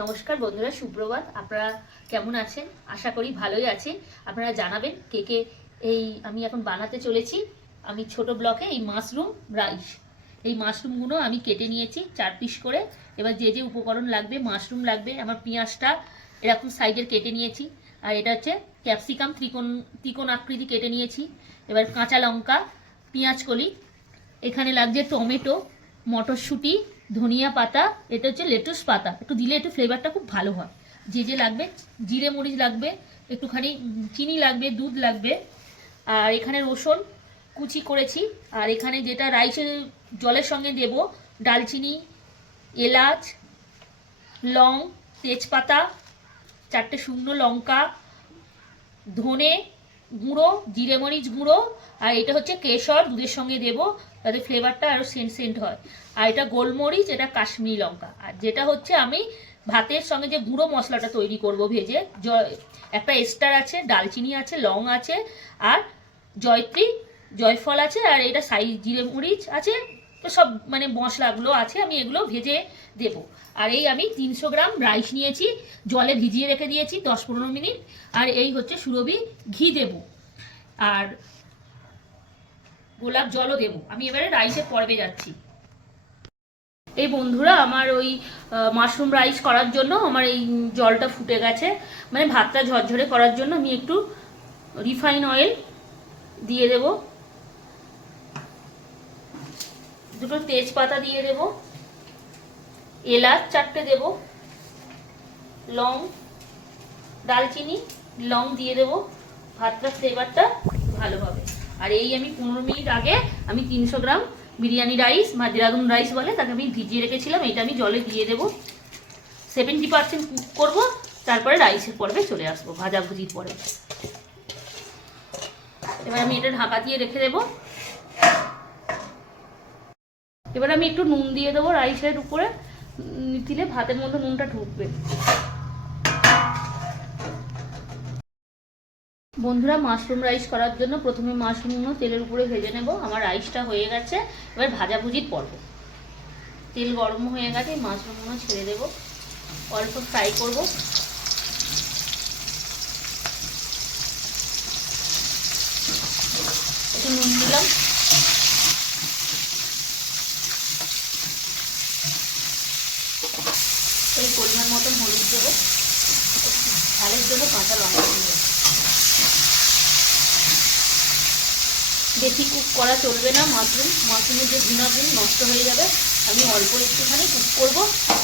নমস্কার বন্ধুরা, সুপ্রভাত। আপনারা কেমন আছেন? আশা করি ভালোই আছেন। আপনারা জানাবেন কে কে এই আমি এখন বানাতে চলেছি। আমি ছোট ব্লকে এই মাশরুম রাইস। এই মাশরুমগুলো আমি কেটে নিয়েছি চার পিস করে। এবার যে যে উপকরণ লাগবে, মাশরুম লাগবে, আমার পেঁয়াজটা এরকম সাইজের কেটে নিয়েছি। আর এটা হচ্ছে ক্যাপসিকাম ত্রিকোণ ত্রিকোণ আকৃতি কেটে নিয়েছি। এবার কাঁচা লঙ্কা, পেঁয়াজ কলি, এখানে লাগছে টমেটো, মটরশুঁটি ধনিয়া পাতা, এটা হচ্ছে লেটুস পাতা। একটু দিলে একটু ফ্লেভারটা খুব ভালো হয়। যে যে লাগবে, জিরে মরিচ লাগবে, একটুখানি চিনি লাগবে, দুধ লাগবে। আর এখানে রসুন কুচি করেছি। আর এখানে যেটা রাইসের জলের সঙ্গে দেব, ডালচিনি, এলাচ, লং, তেজপাতা, চারটে শুকনো লঙ্কা, ধনে গুঁড়ো, জিরে মরিচ গুঁড়ো, আর এটা হচ্ছে কেশর, দুধের সঙ্গে দেবো। তাতে ফ্লেভারটা আরও সেন্ট সেন্ট হয়। আর এটা গোলমরিচ, এটা কাশ্মীরি লঙ্কা। আর যেটা হচ্ছে আমি ভাতের সঙ্গে যে গুঁড়ো মশলাটা তৈরি করব ভেজে জয় একটা এস্টার আছে, ডালচিনি আছে, লং আছে, আর জয়ত্রী, জয়ফল আছে, আর এটা সাই জিরে মরিচ আছে, তো সব মানে মশলাগুলো আছে, আমি এগুলো ভেজে দেব। আর এই আমি তিনশো গ্রাম রাইস নিয়েছি, জলে ভিজিয়ে রেখে দিয়েছি দশ পনেরো মিনিট, আর এই হচ্ছে সুরভি ঘি দেব। আর গোলাপ জলও দেবো। আমি এবারে রাইসের পর্বে যাচ্ছি। এই বন্ধুরা, আমার ওই মাশরুম রাইস করার জন্য আমার এই জলটা ফুটে গেছে। মানে ভাতটা ঝরঝরে করার জন্য আমি একটু রিফাইন অয়েল দিয়ে দেব। দুটো তেজপাতা দিয়ে দেব। এলাচ চারটে দেব। লং দালচিনি লং দিয়ে দেব। ভাতটা ফ্লেভারটা ভালো হবে। আর এই আমি পনেরো মিনিট আগে আমি তিনশো গ্রাম বিরিয়ানি রাইস বা দেরাদুন রাইস বলে তাকে আমি ভিজিয়ে রেখেছিলাম এটা আমি জলে দিয়ে দেবো। সেভেন্টি পার্সেন্ট কুক করব, তারপরে রাইসের পর্বে চলে আসব ভাজাভুজির পরে। এবার আমি এটা ঢাকা দিয়ে রেখে দেবো। এবার আমি একটু নুন দিয়ে দেবো রাইসের উপরে দিলে ভাতের মধ্যে নুনটা ঢুকবে। বন্ধুরা মাশরুম রাইস করার জন্য প্রথমে মাশরুমগুলো তেলের উপরে ভেজে নেব। আমার রাইসটা হয়ে গেছে। এবার ভাজাভুজির পর্ব। তেল গরম হয়ে গেছে মাশরুমগুলো ছেড়ে দেব। অল্প ফ্রাই করব। একটু নুন দিলাম। এই পরিমাণ মতন হলুদ দেবো। ঝালের জন্য কাঁচা লঙ্কা দিয়ে বেশি কুক করা চলবে না, মাশরুম। মাশরুমের যে গুণাগুণ নষ্ট হয়ে যাবে, আমি অল্প একটুখানি কুক করব,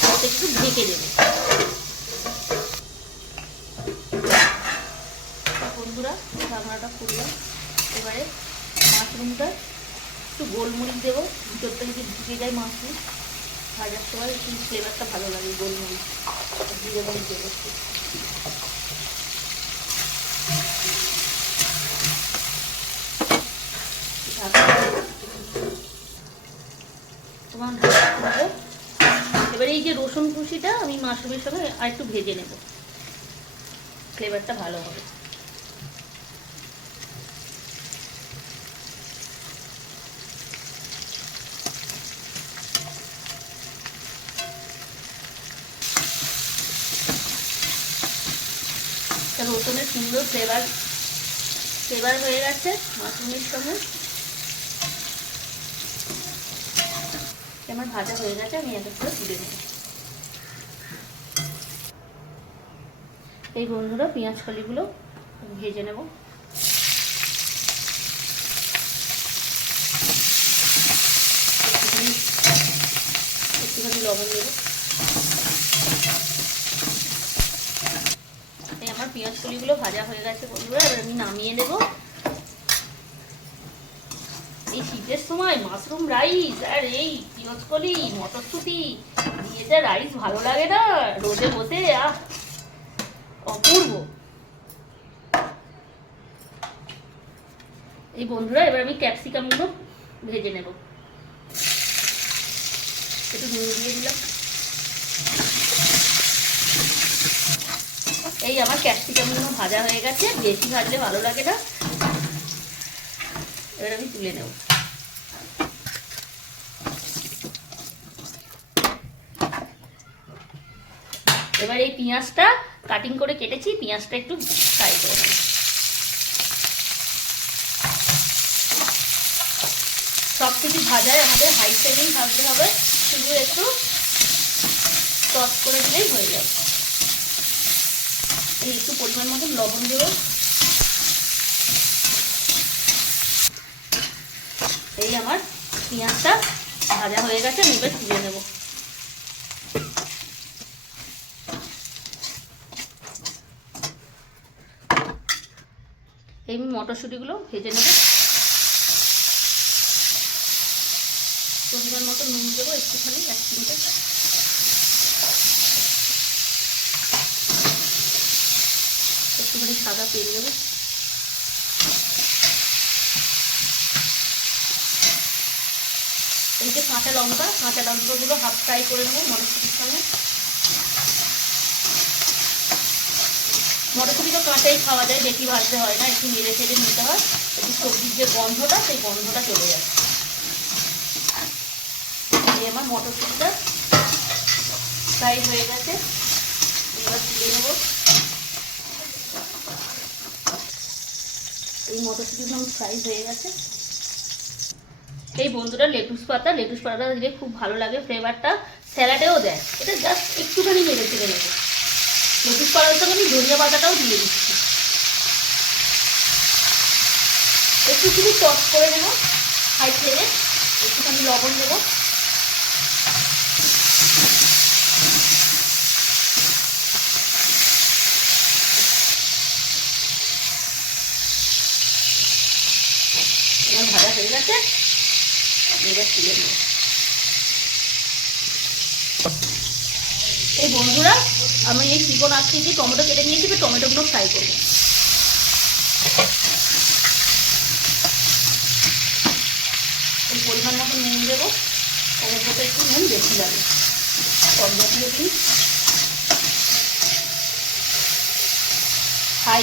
তাতে একটু ঢেকে দেবো। বন্ধুরা ঢাকনাটা খুললাম এবারে মাশরুমটা একটু গোলমরিচ দেবো, ভিতর থেকে যে ঢুকে যায় মাশরুম, ভাজার সময় একটু ফ্লেভারটা ভালো লাগে গোলমরিচ জিরে দেবো একটু। তোমার ঢাকা খুলবো। এবারে এই যে রসুন কুচিটা আমি মাশরুমের সঙ্গে আর একটু ভেজে নেব। ফ্লেভারটা ভালো হবে। রসুনের সুন্দর ফ্লেভার ফ্লেভার হয়ে গেছে মাশরুমের সঙ্গে। আমার ভাজা হয়ে গেছে, আমি এক করে তুলে নেব। এই বন্ধুরা পেঁয়াজ কলিগুলো ভেজে নেব। একটুখানি লবণ দেব। এই আমার পেঁয়াজ কলিগুলো ভাজা হয়ে গেছে বন্ধুরা, এবার আমি নামিয়ে নেব। এই শীতের সময় মাশরুম রাইস, আর এই পিঁয়াজকলি মটরশুঁটি, দিয়ে যা রাইস ভালো লাগে না, রোদে বসে, আহ। অপূর্ব। এই বন্ধুরা, এবার আমি ক্যাপসিকামগুলো ভেজে নেব। একটু নুন দিয়ে দিলাম। এই আমার ক্যাপসিকামগুলো ভাজা হয়ে গেছে, বেশি ভাজলে ভালো লাগে না। এবার আমি তুলে নেব। এবার এই পেঁয়াজটা কাটিং করে কেটেছি, পেঁয়াজটা একটু ফ্রাই করে। সব কিছু ভাজায় আমাদের হাই ফ্লেমেই ভাজতে হবে শুধু একটু টস করে দিলেই হয়ে যাবে। একটু পরিমাণ মতো লবণ দেবো। এই আমার পেঁয়াজটা ভাজা হয়ে গেছে, আমি এবার তুলে নেব। এই মটরশুঁটিগুলো ভেজে নেব। পরিমাণ মতো নুন দেবো একটুখানি, এক চিমটে একটুখানি সাদা তেল দেবো। এদিকে কাঁচা লঙ্কা, কাঁচা লঙ্কাগুলো হাফ ফ্রাই করে নেব মটরশুঁটির সঙ্গে। মটরশুঁটি তো কাঁচাই খাওয়া যায়, বেশি ভাজতে হয় না, একটু নেড়ে চেড়ে নিতে হয়। একটু সবজির যে গন্ধটা, সেই গন্ধটা চলে যায়। এই আমার মটরশুঁটিটা ফ্রাই হয়ে গেছে। এবার তুলে নেব। এই মটরশুঁটিগুলো আমার ফ্রাই হয়ে গেছে। এই বন্ধুরা, লেটুস পাতা লেটুস পাতা দিলে খুব ভালো লাগে ফ্লেভারটা স্যালাডেও দেয়। এটা জাস্ট একটুখানি নেড়ে চেড়ে নেব। লেটুস পাতার সঙ্গে আমি ধনিয়া পাতাটাও দিয়ে দিচ্ছি। একটু শুধু টস করে নেব হাই ফ্লেমে একটুখানি লবণ দেবো। হয়ে গেছে। এই বন্ধুরা আমি এই চিকন আকৃতি টমেটো কেটে নিয়েছি টমেটোগুলো ফ্রাই করব। পরিমাণ মতো নুন দেবো। টমেটোতে একটু নুন বেশি লাগে। সব জাতীয় জিনিস। হাই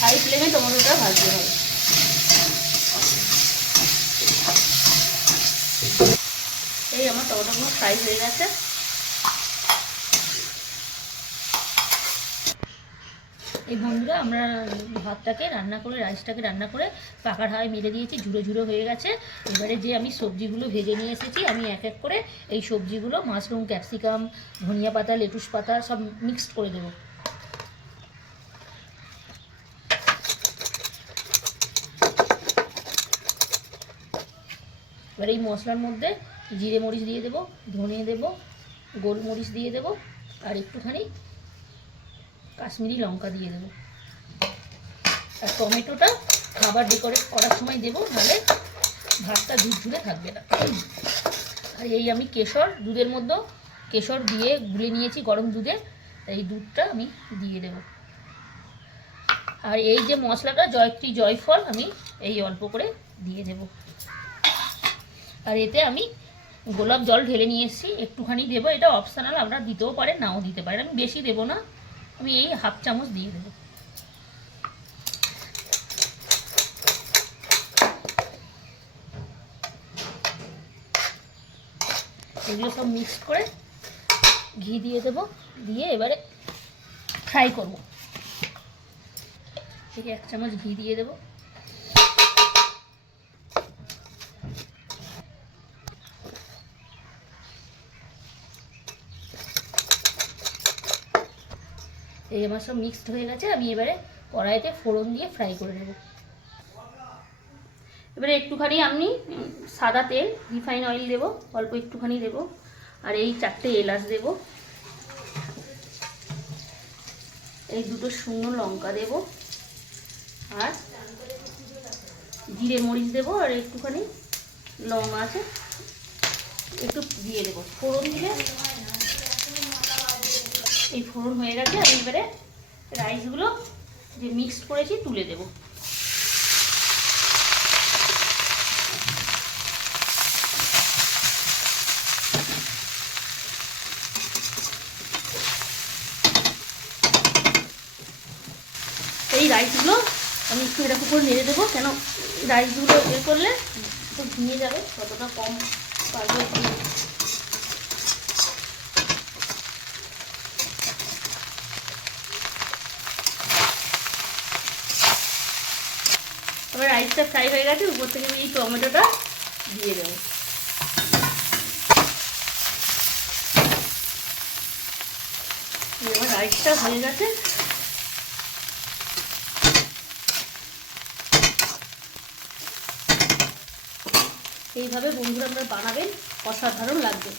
হাই ফ্লেমে টমেটোটা ভাজতে হবে। এই আমার টমেটোগুলো ফ্রাই হয়ে গেছে। এই বন্ধুরা, আমরা ভাতটাকে রান্না করে, রাইসটাকে রান্না করে পাকার হাওয়ায় মেলে দিয়েছি, ঝুড়ো ঝুড়ো হয়ে গেছে। এবারে যে আমি সবজিগুলো ভেজে নিয়ে এসেছি, আমি এক এক করে এই সবজিগুলো, মাশরুম, ক্যাপসিকাম, ধনিয়া পাতা, লেটুস পাতা সব মিক্সড করে দেবো। এবার এই মশলার মধ্যে জিরে মরিচ দিয়ে দেবো, ধনে দেবো, গোলমরিচ দিয়ে দেবো, আর একটুখানি কাশ্মীরি লঙ্কা দিয়ে দেবো। আর টমেটোটা খাবার ডেকোরেট করার সময় দেবো, নাহলে ভাতটা ঝুরঝুরে থাকবে না। আর এই আমি কেশর, দুধের মধ্যে কেশর দিয়ে গুলে নিয়েছি গরম দুধে এই দুধটা আমি দিয়ে দেবো। আর এই যে মশলাটা, জয়ত্রী জয়ফল, আমি এই অল্প করে দিয়ে দেব। আর এতে আমি গোলাপ জল ঢেলে নিয়ে এসেছি, একটুখানি দেবো। এটা অপশানাল আপনারা দিতেও পারেন, নাও দিতে পারেন। আমি বেশি দেবো না। আমি এই হাফ চামচ দিয়ে দেবো। এগুলো সব মিক্স করে ঘি দিয়ে দেবো, দিয়ে এবারে ফ্রাই করব। এক চামচ ঘি দিয়ে দেবো। এই আমার সব মিক্সড হয়ে গেছে, আমি এবারে কড়াইতে ফোড়ন দিয়ে ফ্রাই করে নেব। এবারে একটুখানি আমি সাদা তেল রিফাইন অয়েল দেবো, অল্প একটুখানি দেবো, আর এই চারটে এলাচ দেবো। এই দুটো শুকনো লঙ্কা দেবো, আর জিরে মরিচ দেবো, আর একটুখানি লং আছে, একটু দিয়ে দেবো। ফোড়ন দিলে এই ফোড়ন হয়ে গেছে আমি এবারে রাইসগুলো যে মিক্সড করেছি তুলে দেবো। এই রাইসগুলো আমি একটু এরকম করে নেড়ে দেবো, কেন রাইসগুলো এ করলে একটু ভেঙে যাবে কতটা কম পারব। এবার রাইসটা ফ্রাই হয়ে গেছে, উপর থেকে আমি এই টমেটোটা দিয়ে দেবো। এবার রাইসটা হয়ে গেছে। এইভাবে বন্ধুরা আপনারা বানাবেন, অসাধারণ লাগবে।